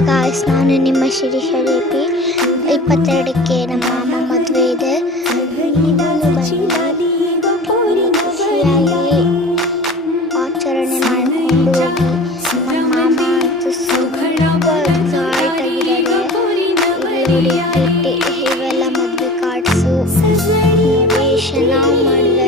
Hi guys, ನಾನು ನಿಮ್ಮ ಶಿರೀಷ ರೇಪಿ. 22ಕ್ಕೆ ನಮ್ಮ ಮಾಮ ಮದುವೆ ಇದೆ. ಖುಷಿಯಾಗಿ ಆಚರಣೆ ಮಾಡಿಕೊಂಡು ಹೋಗಿ. ನಮ್ಮ ಮಾಮ ಅಂತೂ ಸೂಪರ್ ಆಗಿದ್ದಾರೆ. ಇವೆಲ್ಲ ಮದುವೆ ಕಾರ್ಡ್ಸು ನೋಡಿ, ಚೆನ್ನಾಗಿ ಮಾಡಿದ್ದಾರೆ.